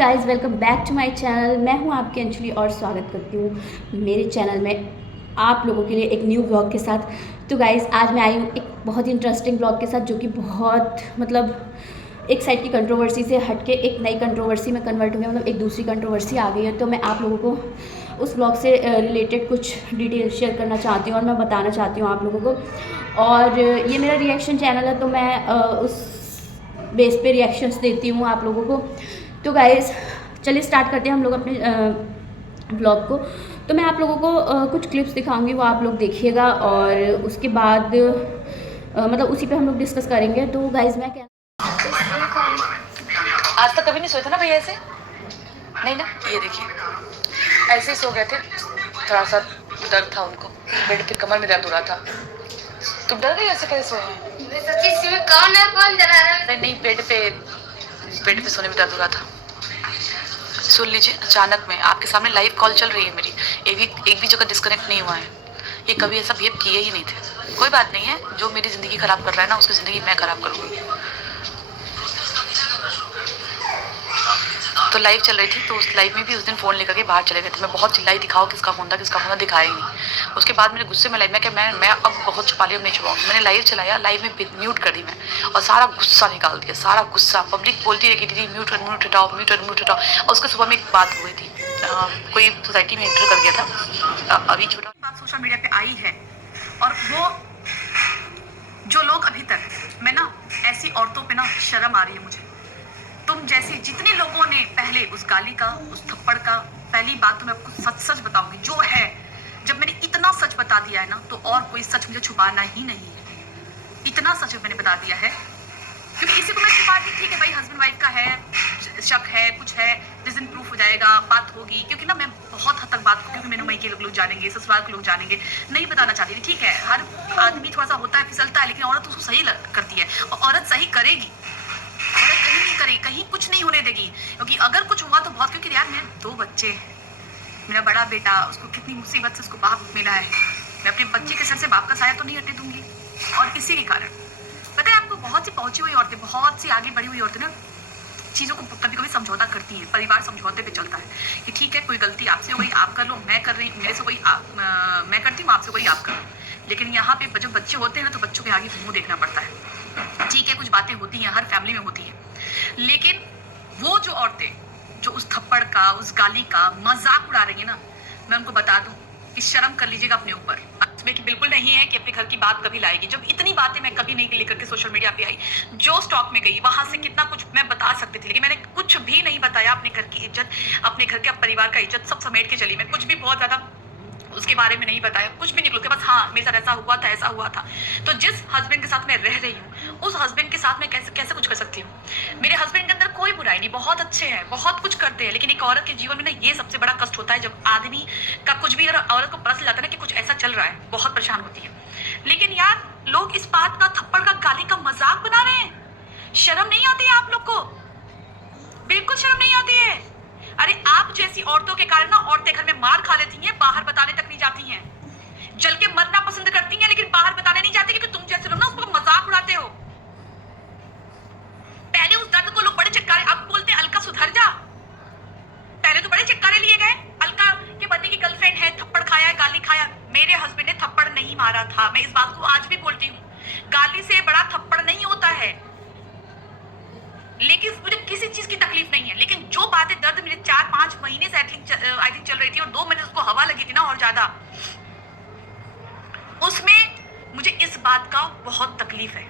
Guys, welcome back to my channel. मैं हूं आपकी अंजलि और स्वागत करती हूं मेरे चैनल में आप लोगों के लिए एक न्यू ब्लॉग के साथ। तो गाइस, आज मैं आई हूं एक बहुत ही इंटरेस्टिंग ब्लॉग के साथ, जो कि बहुत एक साइड की कंट्रोवर्सी से हटके एक नई कंट्रोवर्सी में कन्वर्ट हो गया। एक दूसरी कंट्रोवर्सी आ गई है। तो मैं आप लोगों को उस ब्लॉग से रिलेटेड कुछ डिटेल शेयर करना चाहती हूँ और मैं बताना चाहती हूँ आप लोगों को। और ये मेरा रिएक्शन चैनल है, तो मैं उस बेस पे रिएक्शंस देती हूँ आप लोगों को। तो गाइस, चलिए स्टार्ट करते हैं हम लोग अपने ब्लॉग को। तो मैं आप लोगों को कुछ क्लिप्स दिखाऊंगी, वो आप लोग देखिएगा और उसके बाद उसी पे हम लोग डिस्कस करेंगे। तो गाइस, मैं क्या आज तक कभी नहीं सोए थे ना भैया ऐसे? नहीं ना, ये देखिए ऐसे ही सो गए थे। थोड़ा सा दर्द था उनको, बेड पे कमर में दर्द हो रहा था। तुम डर गई ऐसे कैसे सोए हैं? कौन है, कौन जला रहा है? नहीं, बेड पे सोने में दर्द हो रहा था। सुन लीजिए, अचानक में आपके सामने लाइव कॉल चल रही है मेरी, एक भी जगह डिस्कनेक्ट नहीं हुआ है। ये कभी ऐसा बिहेव किए ही नहीं थे। कोई बात नहीं है, जो मेरी ज़िंदगी ख़राब कर रहा है ना, उसकी ज़िंदगी मैं ख़राब करूँगी। तो लाइव चल रही थी, तो उस लाइव में भी उस दिन फ़ोन लेकर के बाहर चले गए थे। मैं बहुत चिल्लाई, दिखाओ किसका फ़ोन था, दिखाया ही नहीं। उसके बाद मेरे गुस्से में लाइव में मैं अब बहुत छुपा लिया, अब नहीं छुपाऊंगी। मैंने लाइव चलाया, लाइव में म्यूट कर दी मैं, और सारा गुस्सा निकाल दिया, सारा गुस्सा। पब्लिक बोलती रही कि दीदी म्यूट हटाओ। और उसके सुबह में एक बात हुई थी, कोई सोसाइटी में एंटर कर गया था। अभी छोटा बात सोशल मीडिया पे आई है, और वो जो लोग अभी तक मैं ना ऐसी औरतों पे ना शर्म आ रही है मुझे। तुम जैसे जितने लोगों ने पहले उस गाली का, उस थप्पड़ का, पहली बात तो मैं आपको सच बताऊंगी जो है। जब मैंने इतना सच बता दिया है ना, तो और कोई सच मुझे छुपाना ही नहीं है। इतना सच मैंने बता दिया है, क्योंकि किसी को मैं छुपा दी, ठीक है भाई, हस्बैंड वाइफ का है, शक है, कुछ है, जिस दिन प्रूफ हो जाएगा बात होगी। क्योंकि ना मैं बहुत हद तक बात को, क्योंकि मैंने मई के लोग जानेंगे, ससुराल के लोग जानेंगे, नहीं बताना चाहती थी। ठीक है, हर आदमी थोड़ा सा होता है, फिसलता है, लेकिन औरत उसको सही करती है, और औरत सही करेगी। औरत कहीं नहीं करेगी, कहीं कुछ नहीं होने देगी। क्योंकि अगर कुछ हुआ तो बहुत, क्योंकि यार मेरे 2 बच्चे, मेरा बड़ा बेटा, उसको कितनी मुसीबत से उसको बाप मिला है। मैं अपने बच्चे के सर से बाप का साया तो नहीं हटने दूंगी। और इसी के कारण पता है आपको, बहुत सी पहुंची हुई औरतें, बहुत सी आगे बढ़ी हुई औरतें ना चीज़ों को कभी कभी समझौता करती हैं। परिवार समझौते पे चलता है कि ठीक है, कोई गलती आपसे हो गई, आप कर लो, मैं कर रही हूँ, मेरे से कोई मैं करती हूँ, आपसे कोई आप करो। लेकिन यहाँ पे जब बच्चे होते हैं ना, तो बच्चों के आगे मुंह देखना पड़ता है। ठीक है, कुछ बातें होती हैं, हर फैमिली में होती है, लेकिन वो जो औरतें जो उस थप्पड़ का, उस गाली का मजाक उड़ा रही है ना, मैं उनको बता दूं कि शर्म कर लीजिएगा अपने ऊपर। इसमें कि बिल्कुल नहीं है कि अपने घर की बात कभी लाएगी। जब इतनी बातें मैं कभी नहीं लेकर के सोशल मीडिया पे आई, जो स्टॉक में गई वहां से कितना कुछ मैं बता सकती थी, लेकिन मैंने कुछ भी नहीं बताया। अपने घर की इज्जत, अपने घर के परिवार का इज्जत सब समेट के चली। मैं कुछ भी बहुत ज्यादा उसके बारे में नहीं बताया, कुछ भी नहीं बोलते, बस हाँ मेरे साथ ऐसा हुआ था, ऐसा हुआ था। तो जिस हस्बैंड के साथ मैं रह रही हूँ, उस हस्बैंड के साथ मैं कैसे कुछ कर सकती हूँ। मेरे हस्बैंड के अंदर कोई बुराई नहीं, बहुत अच्छे हैं, बहुत कुछ करते हैं, लेकिन एक औरत के जीवन में ना ये सबसे बड़ा कष्ट होता है, जब आदमी का कुछ भी अगर औरत को पता चल जाता है ना कि कुछ ऐसा चल रहा है, बहुत परेशान होती है। लेकिन यार, लोग इस बात का, थप्पड़ का, गाली का मजाक बना रहे हैं। शर्म नहीं आती है आप लोग को? बिल्कुल शर्म नहीं आती है। अरे आप जैसी औरतों के कारण ना औरतें घर में मार खा लेती हैं, बाहर बताने तक नहीं जाती हैं। जल के मरना पसंद करती हैं, लेकिन बाहर बताने नहीं जाती, क्योंकि तुम जैसे लोग ना उसको मजाक उड़ाते हो। पहले उस दर्द को लोग बड़े चित्कारे, अब बोलते हैं अलका सुधर जा। पहले तो बड़े चित्कारे लिए गए, अलका के पति की गर्लफ्रेंड है, थप्पड़ खाया, गाली खाया। मेरे हस्बैंड ने थप्पड़ नहीं मारा था, मैं इस बात को आज भी बोलती हूँ। गाली से बड़ा थप्पड़ नहीं होता है, लेकिन मुझे किसी चीज की तकलीफ नहीं है। लेकिन जो बातें, दर्द मेरे 4-5 महीने से आई थिंक चल रही थी, और 2 महीने उसको हवा लगी थी ना, और ज्यादा, उसमें मुझे इस बात का बहुत तकलीफ है।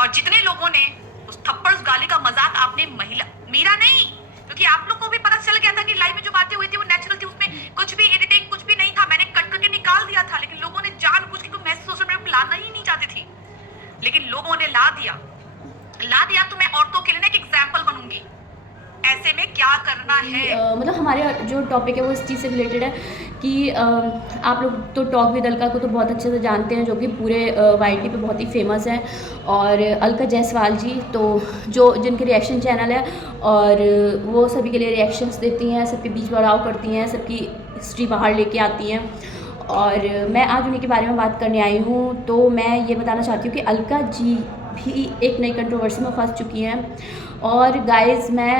और जितने लोगों ने उस थप्पड़, उस गाली का मजाक, आपने मेरा नहीं, क्योंकि आप लोग को भी पता चल गया था कि लाइव में जो बातें हुई थी वो नेचुरल थी, उसमें कुछ भी एडिटिंग कुछ भी नहीं था, मैंने कट करके निकाल दिया था। लेकिन लोगों ने जानबूझ के मैं सोशल मीडिया पर लाना ही नहीं चाहती थी, लेकिन लोगों ने ला दिया। तो मैं औरतों के लिए ना एक एग्जाम्पल बनूंगी, ऐसे में क्या करना है। हमारे जो टॉपिक है वो इस चीज़ से रिलेटेड है कि आप लोग तो टॉक विद अलका को तो बहुत अच्छे से जानते हैं, जो कि पूरे वाईटी पे बहुत ही फेमस है। और अलका जायसवाल जी, तो जिनके रिएक्शन चैनल है, और वो सभी के लिए रिएक्शंस देती हैं, सबके बीच बढ़ाव करती हैं, सबकी हिस्ट्री बाहर लेके आती हैं। और मैं आज उन्हीं के बारे में बात करने आई हूँ। तो मैं ये बताना चाहती हूँ कि अलका जी भी एक नई कंट्रोवर्सी में फंस चुकी हैं, और गाइस मैं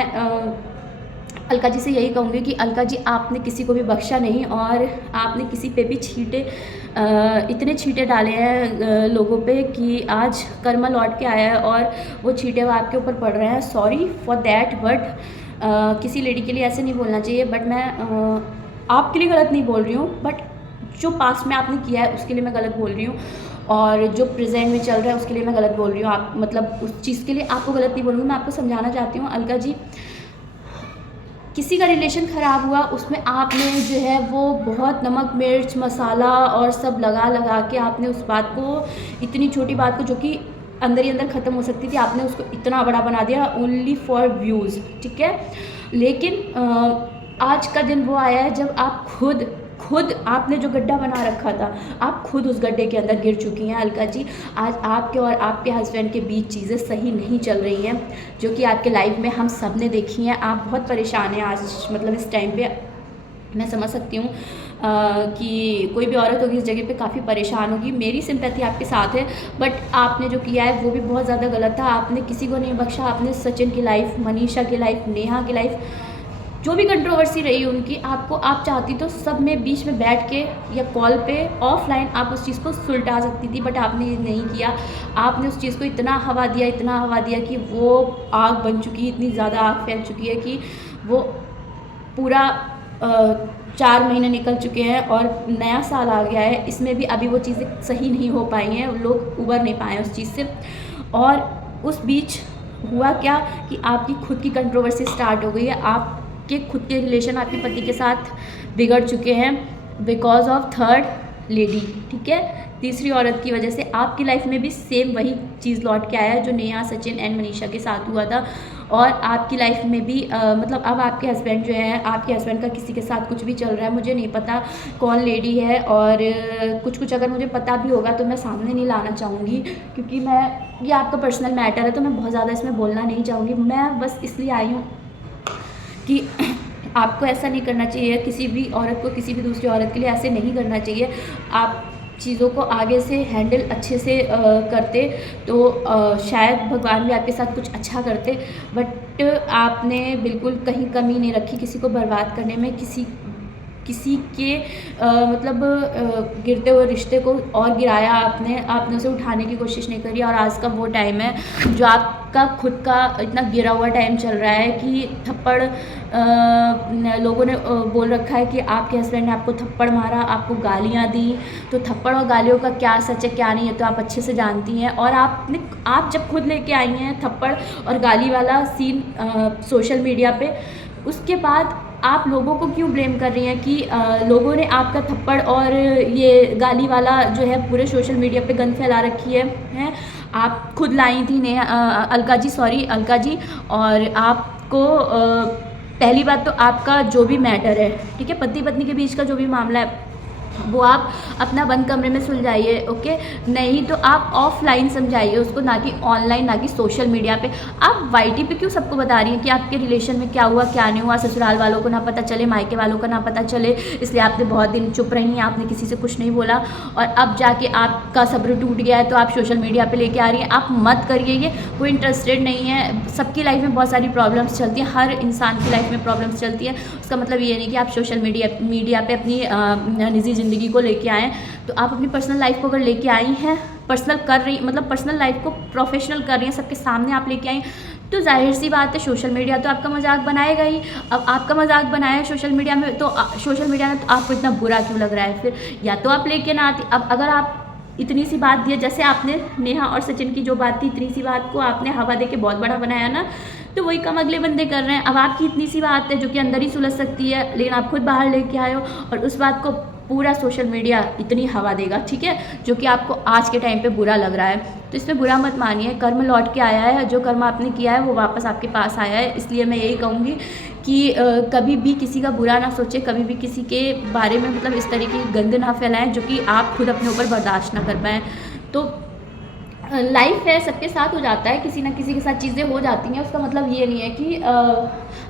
अलका जी से यही कहूँगी कि अलका जी आपने किसी को भी बख्शा नहीं और आपने किसी पे भी इतने छींटे डाले हैं लोगों पे कि आज कर्मा लौट के आया है और वो छींटे वो आपके ऊपर पड़ रहे हैं। सॉरी फॉर दैट, बट किसी लेडी के लिए ऐसे नहीं बोलना चाहिए। बट मैं आपके लिए गलत नहीं बोल रही हूँ, बट जो पास्ट में आपने किया है उसके लिए मैं गलत बोल रही हूँ और जो प्रेजेंट में चल रहा है उसके लिए मैं गलत बोल रही हूँ। आप मतलब उस चीज़ के लिए आपको गलत नहीं बोलूँगी, मैं आपको समझाना चाहती हूँ। अलका जी, किसी का रिलेशन ख़राब हुआ उसमें आपने जो है वो बहुत नमक मिर्च मसाला और सब लगा के आपने उस बात को, इतनी छोटी बात को जो कि अंदर ही अंदर ख़त्म हो सकती थी, आपने उसको इतना बड़ा बना दिया ओनली फॉर व्यूज़, ठीक है। लेकिन आज का दिन वो आया है जब आप खुद आपने जो गड्ढा बना रखा था, आप खुद उस गड्ढे के अंदर गिर चुकी हैं। अलका जी, आज आपके और आपके हस्बैंड के बीच चीज़ें सही नहीं चल रही हैं, जो कि आपके लाइफ में हम सब ने देखी हैं। आप बहुत परेशान हैं आज, मतलब इस टाइम पे मैं समझ सकती हूँ कि कोई भी औरत होगी इस जगह पे काफ़ी परेशान होगी। मेरी सिंपैथी आपके साथ है, बट आपने जो किया है वो भी बहुत ज़्यादा गलत था। आपने किसी को नहीं बख्शा। आपने सचिन की लाइफ, मनीषा की लाइफ, नेहा की लाइफ, जो भी कंट्रोवर्सी रही उनकी, आप चाहती तो सब में बीच में बैठ के या कॉल पे ऑफलाइन आप उस चीज़ को सुलटा सकती थी, बट आपने ये नहीं किया। आपने उस चीज़ को इतना हवा दिया कि वो आग बन चुकी, इतनी ज़्यादा आग फैल चुकी है कि वो पूरा 4 महीने निकल चुके हैं और नया साल आ गया है, इसमें भी अभी वो चीज़ें सही नहीं हो पाई हैं, लोग उबर नहीं पाए उस चीज़ से। और उस बीच हुआ क्या कि आपकी खुद की कंट्रोवर्सी स्टार्ट हो गई है। आपके खुद के रिलेशन आपके पति के साथ बिगड़ चुके हैं बिकॉज ऑफ थर्ड लेडी, ठीक है, तीसरी औरत की वजह से। आपकी लाइफ में भी सेम वही चीज़ लौट के आया है जो नेहा, सचिन एंड मनीषा के साथ हुआ था। और आपकी लाइफ में भी मतलब अब आपके हस्बैंड जो है, आपके हस्बैंड का किसी के साथ कुछ भी चल रहा है, मुझे नहीं पता कौन लेडी है, और कुछ अगर मुझे पता भी होगा तो मैं सामने नहीं लाना चाहूँगी, क्योंकि ये आपका पर्सनल मैटर है, तो मैं बहुत ज़्यादा इसमें बोलना नहीं चाहूँगी। मैं बस इसलिए आई हूँ कि आपको ऐसा नहीं करना चाहिए, किसी भी औरत को किसी भी दूसरी औरत के लिए ऐसे नहीं करना चाहिए। आप चीज़ों को आगे से हैंडल अच्छे से करते तो शायद भगवान भी आपके साथ कुछ अच्छा करते, बट आपने बिल्कुल कहीं कमी नहीं रखी किसी को बर्बाद करने में, किसी के गिरते हुए रिश्ते को और गिराया आपने उसे उठाने की कोशिश नहीं करी। और आज का वो टाइम है जो आपका खुद का इतना गिरा हुआ टाइम चल रहा है कि थप्पड़ लोगों ने बोल रखा है कि आपके हस्बैंड ने आपको थप्पड़ मारा, आपको गालियाँ दी, तो थप्पड़ और गालियों का क्या सच है क्या नहीं है तो आप अच्छे से जानती हैं। और आप जब खुद लेके आई हैं थप्पड़ और गाली वाला सीन सोशल मीडिया पे, उसके बाद आप लोगों को क्यों ब्लेम कर रही हैं कि लोगों ने आपका थप्पड़ और ये गाली वाला जो है पूरे सोशल मीडिया पे गंद फैला रखी है। आप खुद लाई थी अलका जी, और आपको पहली बात तो आपका जो भी मैटर है, ठीक है, पति पत्नी के बीच का जो भी मामला है वो आप अपना बंद कमरे में सुलझाइए, ओके। नहीं तो आप ऑफलाइन समझाइए उसको, ना कि ऑनलाइन, ना कि सोशल मीडिया पे। आप वाईटी पे क्यों सबको बता रही हैं कि आपके रिलेशन में क्या हुआ क्या नहीं हुआ, ससुराल वालों को ना पता चले, मायके वालों को ना पता चले, इसलिए आपने बहुत दिन चुप रही हैं, आपने किसी से कुछ नहीं बोला, और अब जाके आपका सब्र टूट गया है तो आप सोशल मीडिया पर लेके आ रही हैं। आप मत करिए, ये कोई इंटरेस्टेड नहीं है। सबकी लाइफ में बहुत सारी प्रॉब्लम्स चलती हैं, हर इंसान की लाइफ में प्रॉब्लम्स चलती है। उसका मतलब ये नहीं कि आप सोशल मीडिया पे अपनी निजी ज़िंदगी को लेके आएँ। तो आप अपनी पर्सनल लाइफ को अगर लेके आई हैं, पर्सनल लाइफ को प्रोफेशनल कर रही हैं, सबके सामने आप लेके आई, तो जाहिर सी बात है सोशल मीडिया तो आपका मजाक बनाएगा ही। अब आपका मजाक बनाया सोशल मीडिया में, तो सोशल मीडिया में तो आपको इतना बुरा क्यों लग रहा है फिर? या तो आप लेके ना आती। अब अगर आप इतनी सी बात दी, जैसे आपने नेहा और सचिन की जो बात थी, इतनी सी बात को आपने हवा दे के बहुत बड़ा बनाया ना, तो वही काम अगले बंदे कर रहे हैं। अब आपकी इतनी सी बात है जो कि अंदर ही सुलझ सकती है, लेकिन आप खुद बाहर लेके आए हो, और उस बात को पूरा सोशल मीडिया इतनी हवा देगा, ठीक है, जो कि आपको आज के टाइम पे बुरा लग रहा है। तो इसमें बुरा मत मानिए, कर्म लौट के आया है, जो कर्म आपने किया है वो वापस आपके पास आया है। इसलिए मैं यही कहूँगी कि कभी भी किसी का बुरा ना सोचें, कभी भी किसी के बारे में इस तरीके की गंद ना फैलाएं जो कि आप खुद अपने ऊपर बर्दाश्त ना कर पाएँ। तो लाइफ है, सबके साथ हो जाता है, किसी ना किसी के साथ चीज़ें हो जाती हैं, उसका मतलब ये नहीं है कि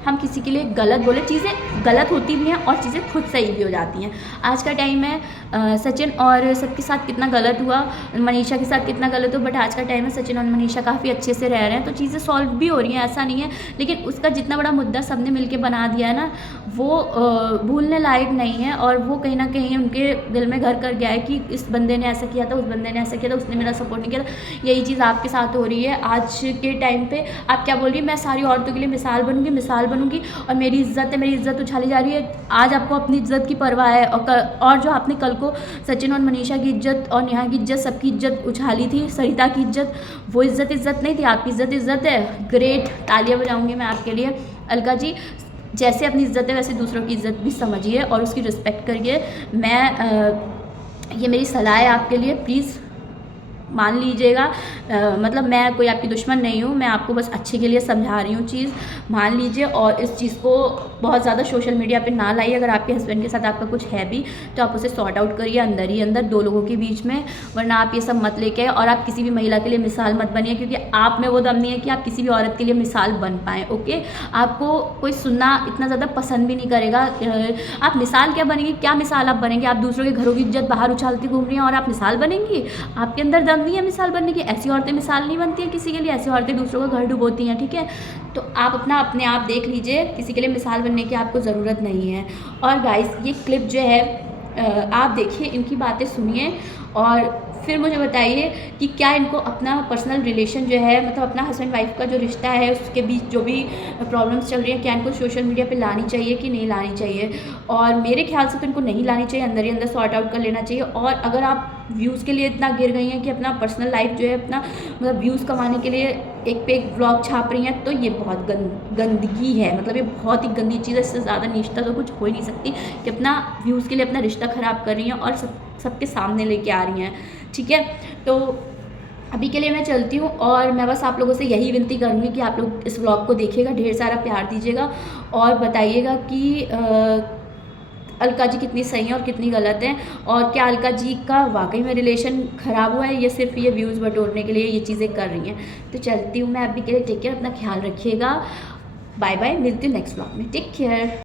हम किसी के लिए गलत बोले, चीज़ें गलत होती भी हैं और चीज़ें खुद सही भी हो जाती हैं। आज का टाइम है सचिन और सबके साथ कितना गलत हुआ, मनीषा के साथ कितना गलत हुआ, बट आज का टाइम है सचिन और मनीषा काफ़ी अच्छे से रह रहे हैं, तो चीज़ें सॉल्व भी हो रही हैं, ऐसा नहीं है। लेकिन उसका जितना बड़ा मुद्दा सबने मिलके बना दिया है ना, वो भूलने लायक नहीं है, और वो कहीं ना कहीं उनके दिल में घर कर गया है कि इस बंदे ने ऐसा किया था, उस बंदे ने ऐसा किया था, उसने मेरा सपोर्ट नहीं किया था। यही चीज़ आपके साथ हो रही है आज के टाइम पे। आप क्या बोल रही है, मैं सारी औरतों के लिए मिसाल बनूंगी और मेरी इज्जत है, मेरी इज्जत उछाली जा रही है। आज आपको अपनी इज्जत की परवाह है, और जो आपने कल को सचिन और मनीषा की इज्जत और नेहा की इज्जत, सबकी इज्जत उछाली थी, सरिता की इज्जत, वो इज्जत नहीं थी, आपकी इज्जत है। ग्रेट, तालियां बजाऊंगी मैं आपके लिए। अलका जी, जैसे अपनी इज्जत है वैसे दूसरों की इज्जत भी समझिए और उसकी रिस्पेक्ट करिए। ये मेरी सलाह है आपके लिए, प्लीज़ मान लीजिएगा। मतलब मैं कोई आपकी दुश्मन नहीं हूँ, मैं आपको बस अच्छे के लिए समझा रही हूँ चीज़, मान लीजिए। और इस चीज़ को बहुत ज़्यादा सोशल मीडिया पे ना लाइए। अगर आपके हस्बैंड के साथ आपका कुछ है भी तो आप उसे सॉर्ट आउट करिए अंदर ही अंदर, दो लोगों के बीच में, वरना आप ये सब मत लेके आए। और आप किसी भी महिला के लिए मिसाल मत बनिए, क्योंकि आप में वो दम नहीं है कि आप किसी भी औरत के लिए मिसाल बन पाएँ। ओके, आपको कोई सुनना इतना ज़्यादा पसंद भी नहीं करेगा। आप मिसाल क्या बनेंगे, क्या मिसाल आप बनेंगे? आप दूसरों के घरों की इज्जत बाहर उछालती घूम रही हैं और आप मिसाल बनेंगी? आपके अंदर दम नहीं है मिसाल बनने की। ऐसी औरतें मिसाल नहीं बनती हैं किसी के लिए, ऐसी औरतें दूसरों का घर डुबोती हैं, ठीक है? तो आप अपने आप देख लीजिए, किसी के लिए मिसाल बनने की आपको ज़रूरत नहीं है। और गाइस, ये क्लिप जो है आप देखिए, इनकी बातें सुनिए और फिर मुझे बताइए कि क्या इनको अपना पर्सनल रिलेशन जो है, मतलब अपना हस्बैंड वाइफ का जो रिश्ता है उसके बीच जो भी प्रॉब्लम्स चल रही हैं, क्या इनको सोशल मीडिया पे लानी चाहिए कि नहीं लानी चाहिए? और मेरे ख्याल से तो इनको नहीं लानी चाहिए, अंदर ही अंदर सॉर्ट आउट कर लेना चाहिए। और अगर आप व्यूज़ के लिए इतना गिर गई हैं कि अपना पर्सनल लाइफ जो है, अपना मतलब व्यूज़ कमाने के लिए एक पे एक व्लॉग छाप रही हैं, तो ये बहुत गंदगी है। मतलब ये बहुत ही गंदी चीज़ है, इससे ज़्यादा नीचता तो कुछ हो ही नहीं सकती कि अपना व्यूज़ के लिए अपना रिश्ता ख़राब कर रही हैं और सबके सामने लेके आ रही हैं, ठीक है? तो अभी के लिए मैं चलती हूँ, और मैं बस आप लोगों से यही विनती करूँगी कि आप लोग इस व्लॉग को देखिएगा, ढेर सारा प्यार दीजिएगा और बताइएगा कि अलका जी कितनी सही हैं और कितनी गलत हैं, और क्या अलका जी का वाकई में रिलेशन ख़राब हुआ है, ये सिर्फ ये व्यूज़ बटोरने के लिए ये चीज़ें कर रही हैं। तो चलती हूँ मैं अभी के लिए, टेक केयर, अपना ख्याल रखिएगा, बाय बाय, मिलती हूँ नेक्स्ट व्लॉग में, टेक केयर।